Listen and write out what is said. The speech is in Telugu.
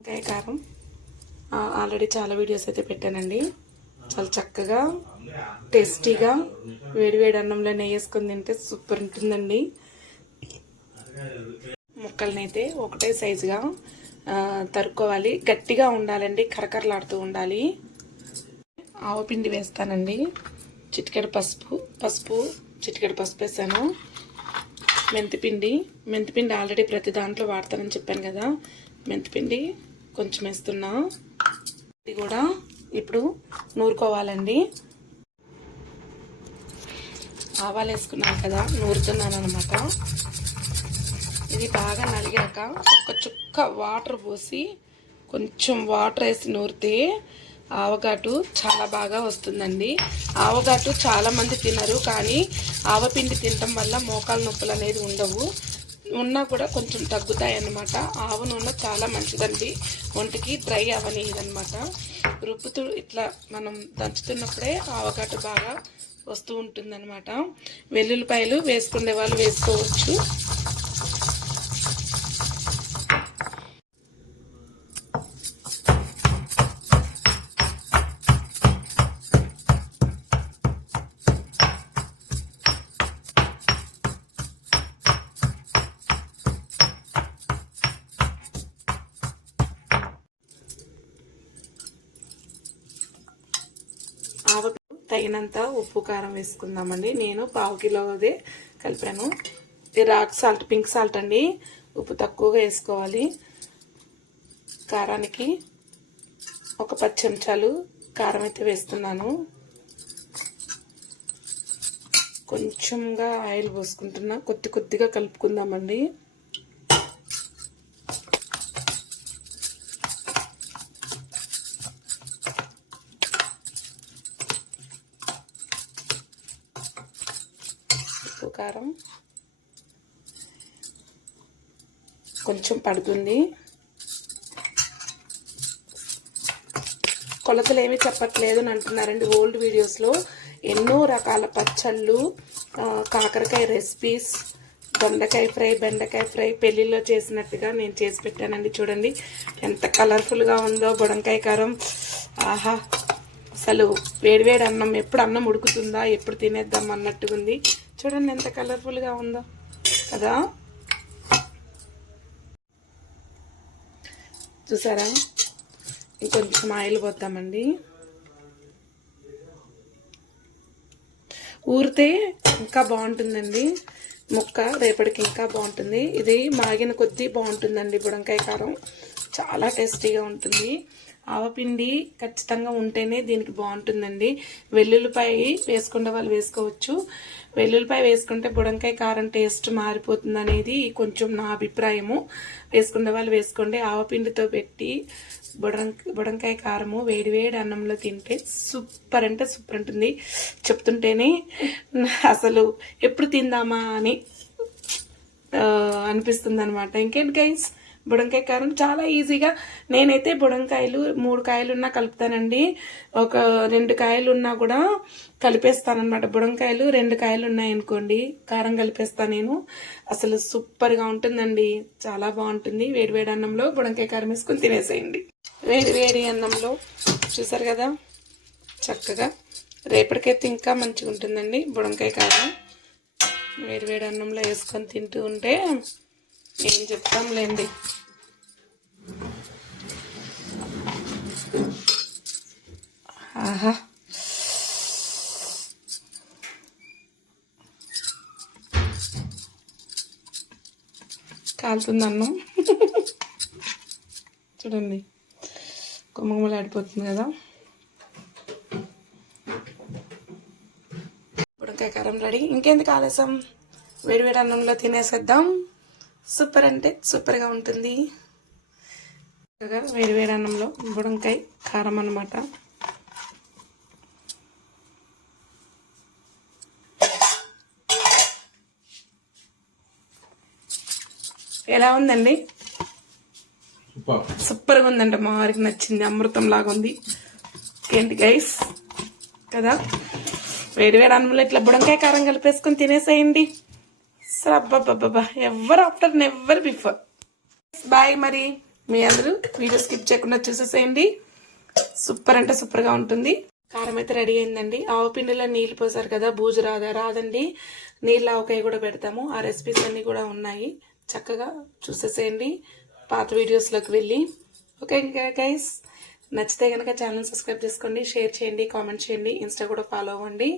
వంకాయ కారం ఆల్రెడీ చాలా వీడియోస్ అయితే పెట్టానండి. చాలా చక్కగా టేస్టీగా వేడివేడి అన్నంలో నెయ్యి వేసుకొని తింటే సూపర్ ఉంటుందండి. ముక్కలనైతే ఒకటే సైజుగా తరుక్కోవాలి. గట్టిగా ఉండాలండి కరకరలాడుతూ ఉండాలి. ఆవపిండి వేస్తానండి. చిటికెడు పసుపు పసుపు చిటికెడు పసుపు వేసాను. మెంతిపిండి మెంతిపిండి ఆల్రెడీ ప్రతి దాంట్లో వాడతానని చెప్పాను కదా. మెంతిపిండి కొంచెం వేస్తున్నా ఇది కూడా ఇప్పుడు నూరుకోవాలండి. ఆవాలు వేసుకున్నాను కదా నూరుతున్నాను అనమాట ఇది బాగా నలిగాక ఒక చుక్క వాటర్ పోసి కొంచెం వాటర్ వేసి నూరితే ఆవగాటు చాలా బాగా వస్తుందండి. ఆవగాటు చాలామంది తినరు కానీ ఆవపిండి తినటం వల్ల మోకాలు నొప్పులు అనేది ఉండవు. ఉన్నా కూడా కొంచెం తగ్గుతాయి అన్నమాట నూనె చాలా మంచిదండి. ఒంటికి డ్రై అవనియదన్నమాట. రుబ్బుతూ ఇట్లా మనం దంచుతున్నప్పుడే ఆవగాటు బాగా వస్తూ ఉంటుందన్నమాట. వెల్లుల్లిపాయలు వేసుకునే వాళ్ళు వేసుకోవచ్చు. తగినంత ఉప్పు కారం వేసుకుందామండి. నేను పావు కిలోదే కలిపాను. రాక్ సాల్ట్ పింక్ సాల్ట్ అండి. ఉప్పు తక్కువగా వేసుకోవాలి. కారానికి ఒక పది చెంచాలు కారం అయితే వేస్తున్నాను. కొంచెంగా ఆయిల్ పోసుకుంటున్నా. కొద్ది కొద్దిగా కలుపుకుందామండి. కారం. కొంచెం పడుతుంది. కొలతలు ఏమీ చెప్పట్లేదు అని అంటున్నారండి ఓల్డ్ వీడియోస్లో. ఎన్నో రకాల పచ్చళ్ళు కాకరకాయ రెసిపీస్ దొండకాయ ఫ్రై బెండకాయ ఫ్రై పెళ్ళిలో చేసినట్టుగా నేను చేసి పెట్టానండి చూడండి. ఎంత కలర్ఫుల్గా ఉందో బుడంకాయ కారం. ఆహా! అసలు వేడివేడి అన్నం ఎప్పుడు అన్నం ఉడుకుతుందా ఎప్పుడు తినేద్దాం అన్నట్టుగా ఉంది చూడండి ఎంత కలర్ఫుల్గా ఉందో కదా? చూసారా? ఇంకొంచెం ఆయిల్ పోద్దామండి. ఊరితే ఇంకా బాగుంటుందండి. ముక్క రేపటికి ఇంకా బాగుంటుంది. ఇది మాగిన కొద్దీ బాగుంటుందండి బుడంకాయ కారం. చాలా టేస్టీగా ఉంటుంది. ఆవపిండి ఖచ్చితంగా ఉంటేనే దీనికి బాగుంటుందండి. వెల్లుల్లిపాయ వేసుకుంటే వాళ్ళు వేసుకోవచ్చు. వెల్లుల్లిపాయ వేసుకుంటే బుడంకాయ కారం టేస్ట్ మారిపోతుంది అనేది కొంచెం నా అభిప్రాయము. వేసుకునే వాళ్ళు వేసుకోండి. ఆవపిండితో పెట్టి బుడం బుడంకాయ కారము వేడి వేడి అన్నంలో తింటే సూపర్ అంటే సూపర్ ఉంటుంది. చెప్తుంటేనే అసలు ఎప్పుడు తిందామా అని అనిపిస్తుంది అనమాట ఇంకేంటి గైస్ బుడంకాయ కారం చాలా ఈజీగా నేనైతే బుడంకాయలు మూడు కాయలు ఉన్నా కలుపుతానండి. ఒక రెండు కాయలు ఉన్నా కూడా కలిపేస్తానమాట బుడంకాయలు రెండు కాయలు ఉన్నాయనుకోండి కారం కలిపేస్తాను నేను. అసలు సూపర్గా ఉంటుందండి. చాలా బాగుంటుంది. వేడి వేడి అన్నంలో బుడంకాయ కారం వేసుకొని తినేసేయండి. వేడి వేడి అన్నంలో చూసారు కదా చక్కగా రేపటికైతే ఇంకా మంచిగా ఉంటుందండి బుడంకాయ కారం. వేడి వేడి అన్నంలో వేసుకొని తింటూ ఉంటే ఏం చెప్తాంలేండి. ఆహా కాలుతుంది అన్నం. చూడండి. గుమ్మగుమ్మలు ఆడిపోతుంది కదా. బుడంకాయ కారం రెడీ. ఇంకెందుకు ఆలస్యం? వేడివేడి అన్నంలో తినేసేద్దాం. సూపర్ అంటే సూపర్గా ఉంటుంది. చక్కగా వేడివేడి అన్నంలో బుడంకాయ కారం అన్నమాట. ఎలా ఉందండి? సూపర్. సూపర్గా ఉందండి మా వారికి నచ్చింది అమృతం లాగా ఉంది. ఏంటి గైస్ కదా? వేడి వేడి అన్నంలో ఇట్లా బుడంకాయ కారం కలిపేసుకొని తినేసేయండి. అబ్బబ్బబ్బబ్బా ఎవరు ఆఫ్టర్ నెవర్ బిఫోర్ బాయ్ మరి. మీ అందరూ వీడియో స్కిప్ చేయకుండా చూసేసేయండి. సూపర్ అంటే సూపర్గా ఉంటుంది. కారం అయితే రెడీ అయిందండి. ఆవు పిండిలో నీళ్ళు పోసారు కదా బూజు రాదా? రాదండి. నీళ్ళు ఆవకాయ కూడా పెడతాము. ఆ రెసిపీస్ అన్నీ కూడా ఉన్నాయి. చక్కగా చూసేసేయండి. పాత వీడియోస్లోకి వెళ్ళి. ఓకే ఇంకా గైస్ నచ్చితే కనుక ఛానల్ సబ్స్క్రైబ్ చేసుకోండి షేర్ చేయండి కామెంట్ చేయండి ఇన్స్టా కూడా ఫాలో అవ్వండి.